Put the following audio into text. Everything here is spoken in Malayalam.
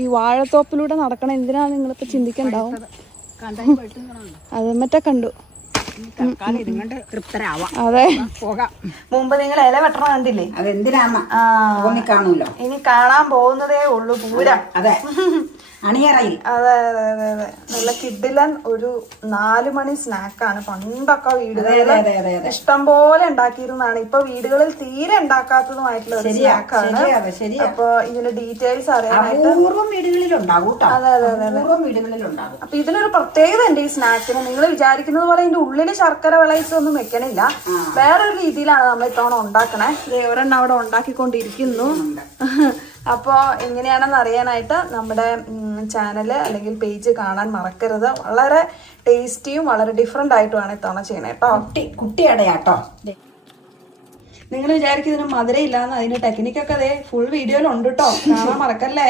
ഈ വാഴത്തോപ്പിലൂടെ നടക്കണം എന്തിനാണ് നിങ്ങളിപ്പോൾ ചിന്തിക്കണ്ടാവും. അത് മറ്റേ കണ്ടു. അതെ, മുമ്പ് നിങ്ങൾ ഇല വെട്ടണ കണ്ടില്ലേ? അതെന്തിനാന്ന് കാണൂല്ലോ. ഇനി കാണാൻ പോകുന്നതേ ഉള്ളൂ പൂരം. അതെ, അണിയറയിൽ. അതെ അതെ അതെ അതെ, നല്ല കിഡിലൻ ഒരു 4 മണി സ്നാക്കാണ്. പണ്ടൊക്കെ വീടുകളിൽ ഇഷ്ടം പോലെ ഉണ്ടാക്കിയിരുന്നതാണ്. ഇപ്പൊ വീടുകളിൽ തീരെ ഉണ്ടാക്കാത്തതുമായിട്ടുള്ള ഒരു സ്നാക്കാണ്. അപ്പൊ ഇതിന്റെ ഡീറ്റെയിൽസ് അറിയാനായിട്ട് അതെ അതെ അതെ അപ്പൊ ഇതിനൊരു പ്രത്യേകത ഉണ്ട് ഈ സ്നാക്കിന്. നിങ്ങൾ വിചാരിക്കുന്നത് പോലെ ഇതിന്റെ ഉള്ളില് ശർക്കര വിളയിച്ചൊന്നും വെക്കണില്ല. വേറൊരു രീതിയിലാണ് നമ്മൾ ഇത്തവണ ഉണ്ടാക്കണേ. ഒരെണ്ണം അവിടെ ഉണ്ടാക്കിക്കൊണ്ടിരിക്കുന്നു. അപ്പോൾ എങ്ങനെയാണെന്ന് അറിയാനായിട്ട് നമ്മുടെ ചാനല് അല്ലെങ്കിൽ പേജ് കാണാൻ മറക്കരുത്. വളരെ ടേസ്റ്റിയും വളരെ ഡിഫറെന്റ് ആയിട്ടുമാണ് ഇത്തവണ ചെയ്യണേ കേട്ടോ. കുട്ടിയടയാട്ടോ. നിങ്ങൾ വിചാരിക്കും ഇതിന് മധുരം ഇല്ലാന്ന്. അതിന്റെ ടെക്നിക്കൊക്കെ അതേ ഫുൾ വീഡിയോയിലുണ്ട് കേട്ടോ, കാണാൻ മറക്കല്ലേ.